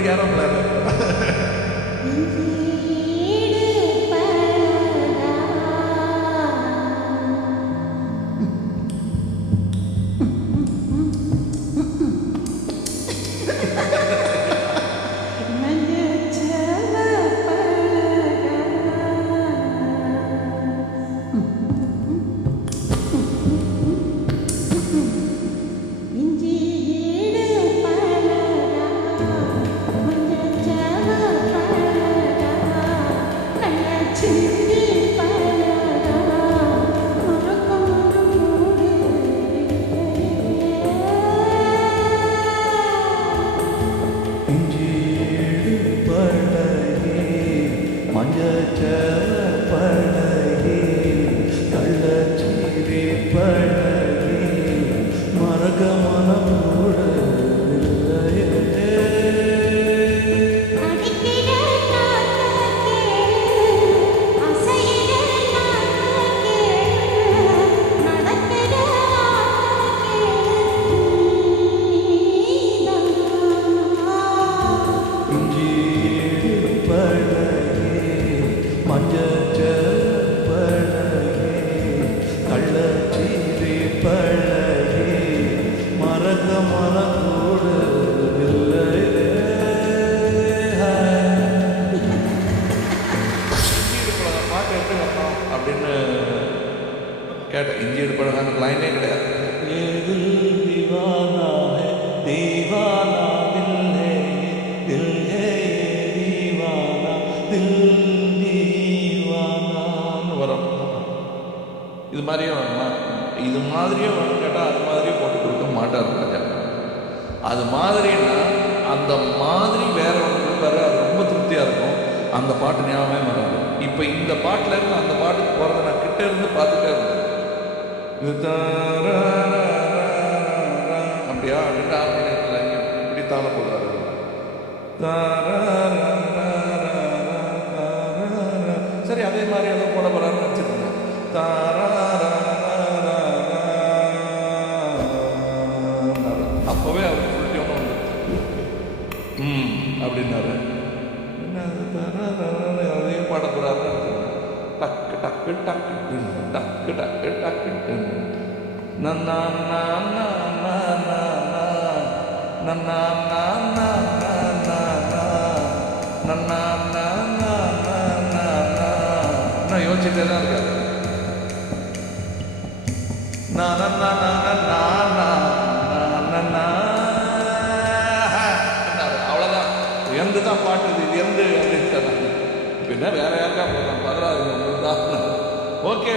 ligaram para ela. يا கேட்டேன் இஞ்சி எடுப்பாடு அந்த லைனே கிடையாது தில் இது மாதிரியே வேணுமா இது மாதிரியே வேணும் கேட்டால் அது மாதிரியே போட்டு கொடுக்க மாட்டார் ராஜா அது மாதிரின்னா அந்த மாதிரி வேற ஒன்று கொடுப்பாரு அது ரொம்ப திருப்தியாக இருக்கும் அந்த பாட்டு ஞாபகமே வராது இப்போ இந்த பாட்டில் இருந்து அந்த பாட்டுக்கு போகிறத நான் கிட்ட இருந்து பார்த்துட்டே இருந்தேன் இது தாராராராரா. அப்படியா அப்படின்னு ஆரம்பிக்கல இப்படி தாள போடுறாரு சரி அதே மாதிரி ஏதோ போட போகிறாருன்னு வச்சுக்கோங்க தாராராராராரா. அப்படின்னாரு அதையும் பாட டக்கு டக்கு டக்கு டக்கு டக்கு டக்கு நன்னா நன்னா நன்னா நன்னா நன்னா யோசிச்சுட்டே தான் இருக்காரு நான் நான் நான் அவ்வளவுதான் தான் பாட்டு இது இது எந்த அப்படின்னு சொன்னாங்க பின்ன வேற யாருக்கா போகலாம்? பரவாயில்ல ஓகே